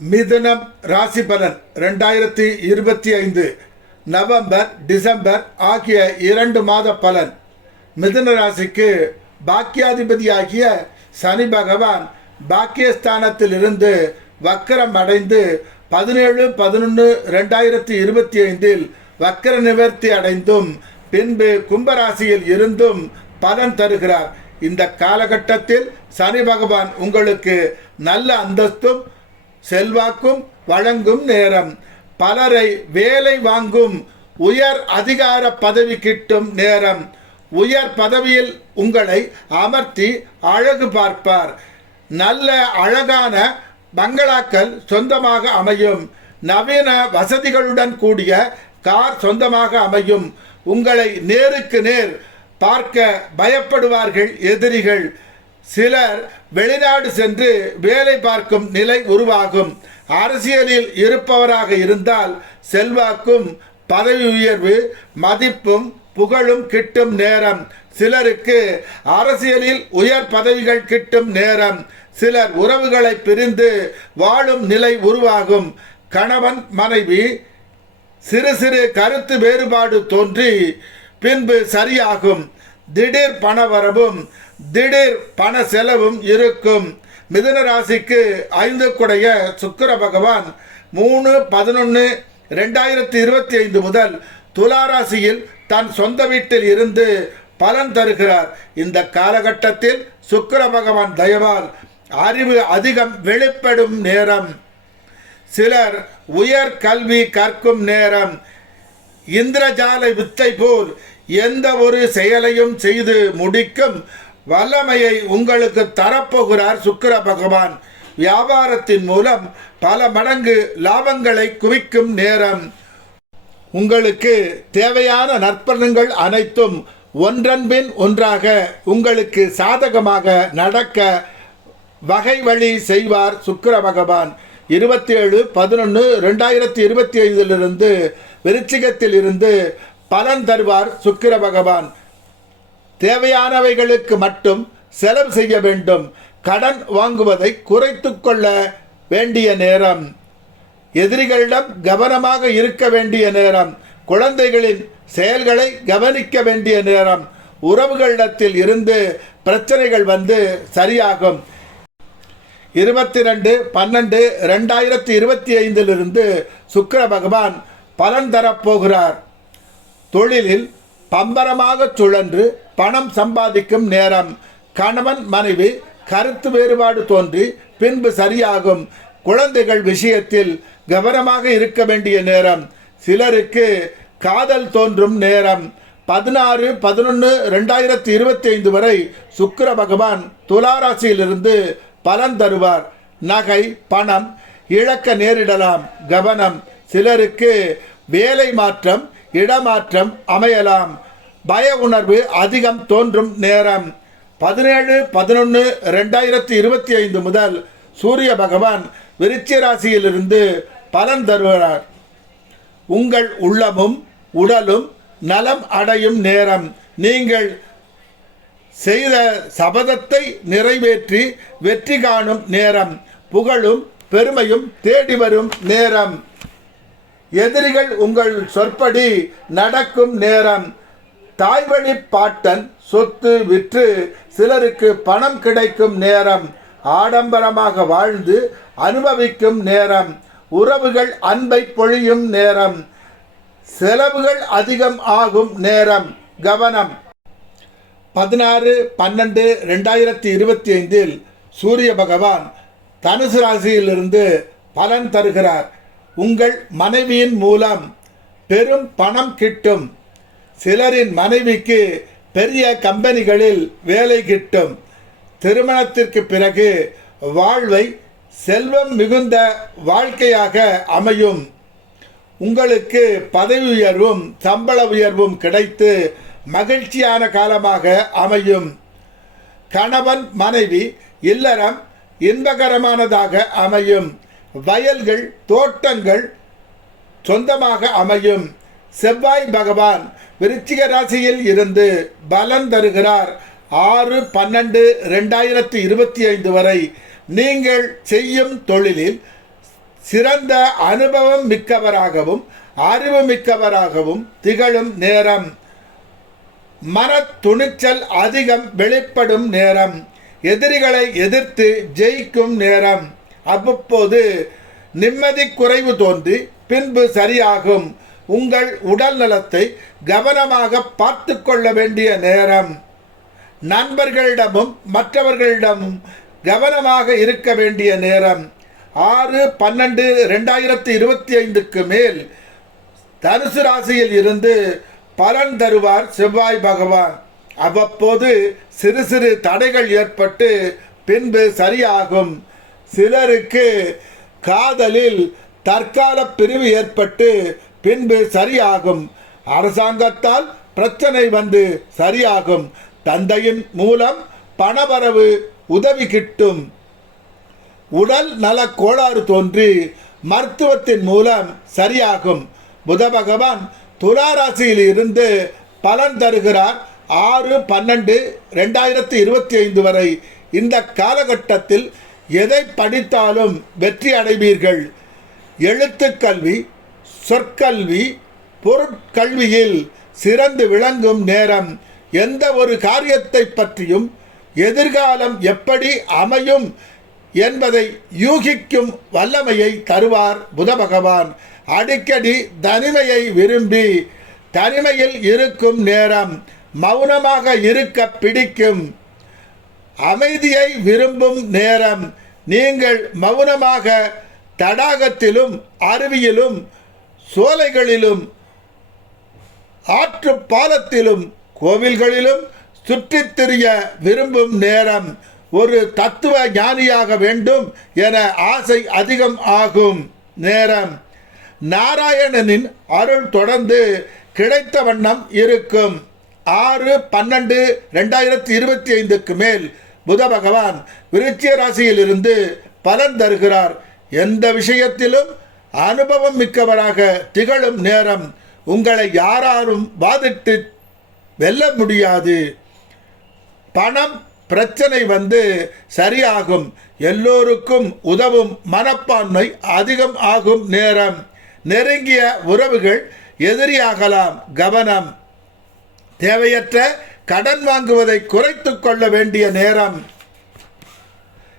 மிதுனம் ராசி பலன் 2025 நவம்பர் டிசம்பர் ஆகிய 2 மாத பலன். மிதுன ராசிக்கு பாக்கியாதிபதியாகிய சனி பகவான் பாக்கியஸ்தானத்தில் இருந்து வக்கரம் அடைந்து 17/11/2025 வக்கர நிவர்த்தி அடைந்தும் பின்பு கும்பராசியில் இருந்தும் பலன் தருகிறார். இந்த காலகட்டத்தில் சனி பகவான் உங்களுக்கு நல்ல அந்தஸ்தும் செல்வாக்கும் வழங்கும் நேரம். பலரை வேலை வாங்கும் உயர் அதிகார பதவி கிட்டும் நேரம். உயர் பதவியில் உங்களை அமர்த்தி அழகு பார்ப்பார். நல்ல அழகான பங்களாக்கள் சொந்தமாக அமையும். நவீன வசதிகளுடன் கூடிய கார் சொந்தமாக அமையும். உங்களை நேருக்கு நேர் பார்க்க பயப்படுவார்கள் எதிரிகள். சிலர் வெளிநாடு சென்று வேலை பார்க்கும் நிலை உருவாகும். அரசியலில் இருப்பவராக இருந்தால் செல்வாக்கும் பதவி உயர்வு மதிப்பும் புகழும் கிட்டும் நேரம். சிலருக்கு அரசியலில் உயர் பதவிகள் கிட்டும் நேரம். சிலர் உறவுகளை பிரிந்து வாழும் நிலை உருவாகும். கணவன் மனைவி சிறு சிறு கருத்து வேறுபாடு தோன்றி பின்பு சரியாகும். திடீர் பணவரவும் திடீர் பண செலவும் இருக்கும். மிதுன ராசிக்கு 5 குடைய சுக்கிர பகவான் 3/11/2025 முதல் துலா ராசியில் தன் சொந்த வீட்டில் இருந்து பலன் தருகிறார். இந்த காலகட்டத்தில் சுக்கிர பகவான் தயவால் அறிவு அதிகம் வெளிப்படும் நேரம். சிலர் உயர் கல்வி கற்கும் நேரம். இந்திரஜால வித்தை போல் எந்த ஒரு செயலையும் செய்து முடிக்கும் வல்லமையை உங்களுக்கு தரப்போகிறார் சுக்கிர பகவான். வியாபாரத்தின் மூலம் பல மடங்கு லாபங்களை குவிக்கும் நேரம். உங்களுக்கு தேவையான நற்பலன்கள் அனைத்தும் ஒன்றன்பின் ஒன்றாக உங்களுக்கு சாதகமாக நடக்க வகை வழி செய்வார் சுக்கிர பகவான். 27/11/2025 விருச்சிகத்தில் இருந்து பலன் தருவார் சுக்கிர பகவான். தேவையானவைகளுக்கு மட்டும் செலவு செய்ய வேண்டும். கடன் வாங்குவதை குறைத்து கொள்ள வேண்டிய நேரம். எதிரிகளிடம் கவனமாக இருக்க வேண்டிய நேரம். குழந்தைகளின் செயல்களை கவனிக்க வேண்டிய நேரம். உறவுகளிடத்தில் இருந்து பிரச்சனைகள் வந்து சரியாகும். 22/12/2025 சுக்கிர பகவான் பலன் தரப்போகிறார். தொழிலில் பம்பரமாக சுழன்று பணம் சம்பாதிக்கும் நேரம். கணவன் மனைவி கருத்து வேறுபாடு தோன்றி பின்பு சரியாகும். குழந்தைகள் விஷயத்தில் கவனமாக இருக்க வேண்டிய நேரம். சிலருக்கு காதல் தோன்றும் நேரம். 16/11/2025 வரை சுக்கிர பகவான் துலா ராசியிலிருந்து பலன் தருவார். நகை பணம் இழக்க நேரிடலாம், கவனம். சிலருக்கு வேலை மாற்றம் இடமாற்றம் அமையலாம். பய உணர்வு அதிகம் தோன்றும் நேரம். 17/11/2025 முதல் சூரிய பகவான் விருச்சிக ராசியிலிருந்து பலன் தருகிறார். உங்கள் உள்ளமும் உடலும் நலம் அடையும் நேரம். நீங்கள் செய்த சபதத்தை நிறைவேற்றி வெற்றி காணும் நேரம். புகழும் பெருமையும் தேடி வரும் நேரம். எதிரிகள் உங்கள் சொற்படி நடக்கும் நேரம். தாய்வழி பாட்டன் சொத்து விற்று சிலருக்கு பணம் கிடைக்கும் நேரம். ஆடம்பரமாக வாழ்ந்து அனுபவிக்கும் நேரம். உறவுகள் அன்பை பொழியும் நேரம். செலவுகள் அதிகம் ஆகும் நேரம், கவனம். 16/12/2025 சூரிய பகவான் தனுசு ராசியிலிருந்து பலன் தருகிறார். உங்கள் மனைவியின் மூலம் பெரும் பணம் கிட்டும். சிலரின் மனைவிக்கு பெரிய கம்பெனிகளில் வேலை கிட்டும். திருமணத்திற்கு பிறகு வாழ்வை செல்வம் மிகுந்த வாழ்க்கையாக அமையும். உங்களுக்கு பதவி உயர்வும் சம்பள உயர்வும் கிடைத்து மகிழ்ச்சியான காலமாக அமையும். கணவன் மனைவி இல்லறம் இன்பகரமானதாக அமையும். வயல்கள் தோட்டங்கள் சொந்தமாக அமையும். செவ்வாய் பகவான் விருச்சிக ராசியில் இருந்து பலன் தருகிறார். 6/12/2025 வரை நீங்கள் செய்யும் தொழிலில் சிறந்த அனுபவம் மிக்கவராகவும் அறிவு மிக்கவராகவும் திகழும் நேரம். மன துணிச்சல் அதிகம் வெளிப்படும் நேரம். எதிரிகளை எதிர்த்து ஜெயிக்கும் நேரம். அவ்வப்போது நிம்மதி குறைவு தோன்றி பின்பு சரியாகும். உங்கள் உடல் நலத்தை கவனமாக பார்த்து கொள்ள வேண்டிய நேரம். நண்பர்களிடமும் மற்றவர்களிடமும் கவனமாக இருக்க வேண்டிய நேரம். 6/12/2025 மேல் தனுசு ராசியில் இருந்து பலன் தருவார் செவ்வாய் பகவான். அவ்வப்போது சிறு சிறு தடைகள் ஏற்பட்டு பின்பு சரியாகும். சிலருக்கு காதலில் தற்கால பிரிவு ஏற்பட்டு பின்பு சரியாகும். அரசாங்கத்தால் பிரச்சனை வந்து சரியாகும். தந்தையின் மூலம் பணவரவு உதவி கிட்டும். உடல் நல கோளாறு தோன்றி மருத்துவத்தின் மூலம் சரியாகும். புத பகவான் துலா ராசியில் இருந்து பலன் தருகிறார் 6/12/2025 வரை. இந்த காலகட்டத்தில் எதை படித்தாலும் வெற்றி அடைவீர்கள். எழுத்துக்கல்வி, சொற்கல்வி, பொருட்கல்வியில் சிறந்து விளங்கும் நேரம். எந்த ஒரு காரியத்தை பற்றியும் எதிர்காலம் எப்படி அமையும் என்பதை யூகிக்கும் வல்லமையை தருவார் புத பகவான். அடிக்கடி தனிமையை விரும்பி தனிமையில் இருக்கும் நேரம். மௌனமாக இருக்க பிடிக்கும். அமைதியை விரும்பும் நேரம். நீங்கள் மௌனமாக தடாகத்திலும் அருவியிலும் சோலைகளிலும் ஆற்று பாலத்திலும் கோவில்களிலும் சுற்றித் திரிய விரும்பும் நேரம். ஒரு தத்துவ ஞானியாக வேண்டும் என ஆசை அதிகம் ஆகும் நேரம். நாராயணனின் அருள் தொடர்ந்து கிடைத்த வண்ணம் இருக்கும். 6/12/2025 மேல் புத பகவான் விருச்சிக ராசியில் இருந்து பலன் தருகிறார். எந்த விஷயத்திலும் அனுபவம் மிக்கவராக திகழும் நேரம். உங்களை யாராலும் வாதிட்டு வெல்ல முடியாது. பணம் பிரச்சனை வந்து சரியாகும். எல்லோருக்கும் உதவும் மனப்பான்மை அதிகம் ஆகும் நேரம். நெருங்கிய உறவுகள் எதிரியாகலாம். கவனம். தேவையற்ற கடன் வாங்குவதை குறைத்து கொள்ள வேண்டிய நேரம்.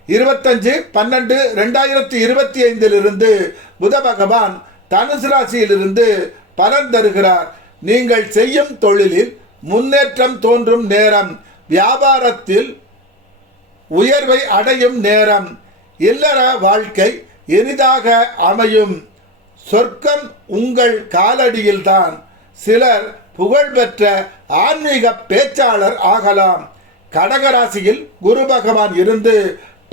25/12/2025 புத பகவான் தனுசு ராசியிலிருந்து பலன் தருகிறார். நீங்கள் செய்யும் தொழிலில் முன்னேற்றம் தோன்றும் நேரம். வியாபாரத்தில் உயர்வை அடையும் நேரம். இல்லற வாழ்க்கை எளிதாக அமையும். சொர்க்கம் உங்கள் காலடியில்தான். சிலர் புகழ்பெற்ற ஆன்மீக பேச்சாளர் ஆகலாம். கடகராசியில் குரு பகவான் இருந்து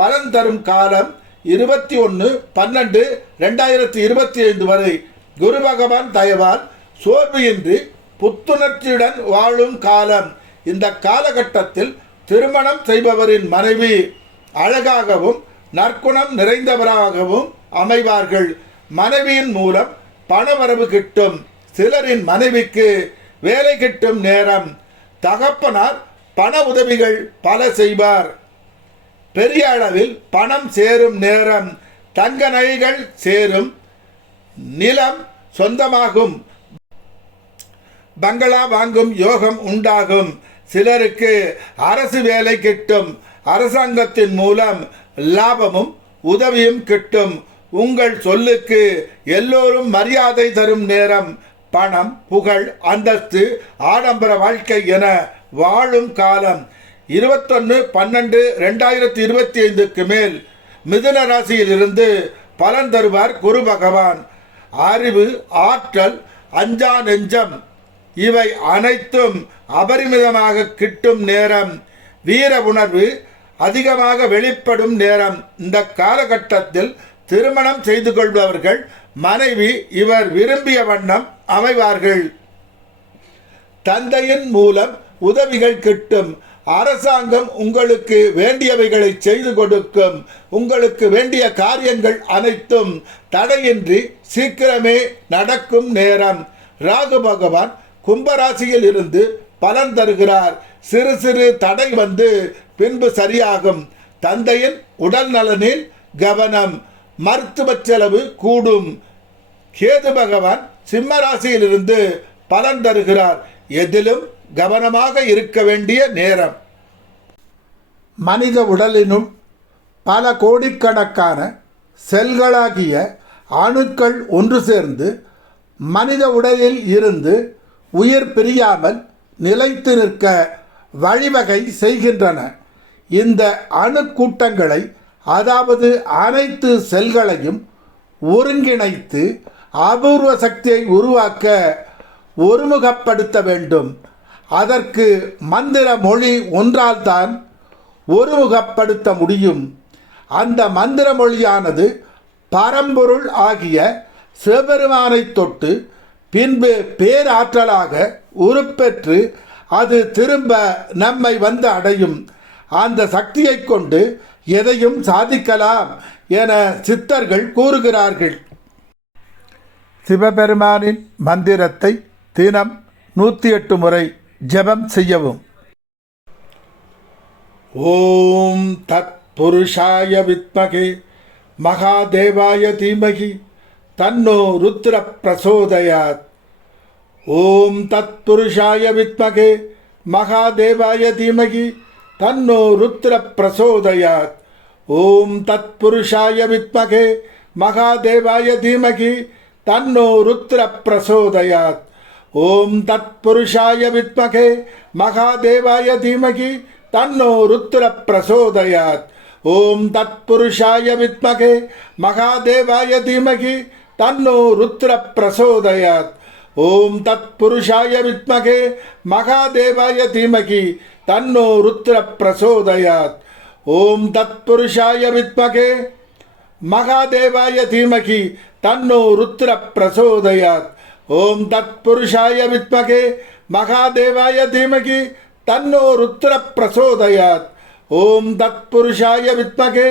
பலன் தரும் காலம் 21/12/2025 வரை. குரு பகவான் தயவால் சோர்வின்றி புத்துணர்ச்சியுடன் வாழும் காலம். இந்த காலகட்டத்தில் திருமணம் செய்பவரின் மனைவி அழகாகவும் நற்குணம் நிறைந்தவராகவும் அமைவார்கள். மனைவியின் மூலம் பணவரவு கிட்டும். சிலரின் மனைவிக்கு வேலை கிட்டும் நேரம். தகப்பனார் பண உதவிகள் பல செய்வார். பெரிய அளவில் பணம் சேரும் நேரம். தங்க நகைகள் சேரும். நிலம் சொந்தமாகும். பங்களா வாங்கும் யோகம் உண்டாகும். சிலருக்கு அரசு வேலை கிட்டும். அரசாங்கத்தின் மூலம் லாபமும் உதவியும் கிட்டும். உங்கள் சொல்லுக்கு எல்லோரும் மரியாதை தரும் நேரம். பணம், புகழ், அந்தஸ்து, ஆடம்பர வாழ்க்கை என வாழும் காலம். 21/12/2025 மேல் மிதுன ராசியில் இருந்து பலன் தருவார் குரு பகவான். அறிவு, ஆற்றல், அஞ்சா நெஞ்சம் இவை அனைத்தும் அபரிமிதமாக கிட்டும் நேரம். வீர உணர்வு அதிகமாக வெளிப்படும் நேரம். இந்த காலகட்டத்தில் திருமணம் செய்து கொள்பவர்கள் மனைவி இவர் விரும்பிய வண்ணம் அமைவார்கள். தந்தையின் மூலம் உதவிகள் கிட்டும். அரசாங்கம் உங்களுக்கு வேண்டியவைகளை செய்து கொடுக்கும். உங்களுக்கு வேண்டிய காரியங்கள் அனைத்தும் தடையின்றி சீக்கிரமே நடக்கும் நேரம். ராகு பகவான் கும்பராசியில் இருந்து பலன் தருகிறார். சிறு சிறு தடை வந்து பின்பு சரியாகும். தந்தையின் உடல் நலனில் கவனம். மருத்துவ செலவு கூடும். கேது பகவான் சிம்ம ராசியிலிருந்து பலன் தருகிறார். எதிலும் கவனமாக இருக்க வேண்டிய நேரம். மனித உடலினுள் பல கோடிக்கணக்கான செல்களாகிய அணுக்கள் ஒன்று சேர்ந்து மனித உடலில் இருந்து உயிர் பிரியாமல் நிலைத்து நிற்க வழிவகை செய்கின்றன. இந்த அணுக்கூட்டங்களை, அதாவது அனைத்து செல்களையும் ஒருங்கிணைத்து அபூர்வ சக்தியை உருவாக்க ஒருமுகப்படுத்த வேண்டும். அதற்கு மந்திர மொழி ஒன்றால்தான் ஒருமுகப்படுத்த முடியும். அந்த மந்திர மொழியானது பரம்பொருள் ஆகிய சிவபெருமானை தொட்டு பின்பு பேராற்றலாக உருப்பெற்று அது திரும்ப நம்மை வந்து அடையும். அந்த சக்தியை கொண்டு எதையும் சாதிக்கலாம் என சித்தர்கள் கூறுகிறார்கள். சிவபெருமானின் மந்திரத்தை தினம் 108 முறை ஜெபம் செய்யவும். ஓம் தத் புருஷாய வித்மகே மகாதேவாய தீமகி தன்னோ ருத்ர பிரசோதயாத். ஓம் தத் புருஷாய வித்மகே மகாதேவாய தீமகி தன்னோ ருத்ர பிரசோதயாத். ஓம் தத் புருஷாய வித்மகே மகாதேவாய தீமகி தன்னோ ருத்ர பிரசோதயாத். ஓம் தத் புருஷாய வித்மகே மகாதேவாய தீமகி தன்னோ ருத்ர பிரசோதயாத். ஓம் தத் புருஷாய வித்மகே மகாதேவாய தீமகி தன்னோ ருத்ர பிரசோதயாத். ஓம் தத் புருஷாய வித்மகே மகாதேவாய தீமகி தன்னோ ருத்ர பிரசோதயாத். ஓம் தத் புருஷாய வித்மகே மகாதேவாய தீமகி தன்னோ ருத்ர பிரசோதயாத். ஓம் தத் புருஷாய வித்மகே மகாதேவாய தீமகி தன்னோ ருத்ர பிரசோதயாத். ஓம் தத் புருஷாய வித்மகே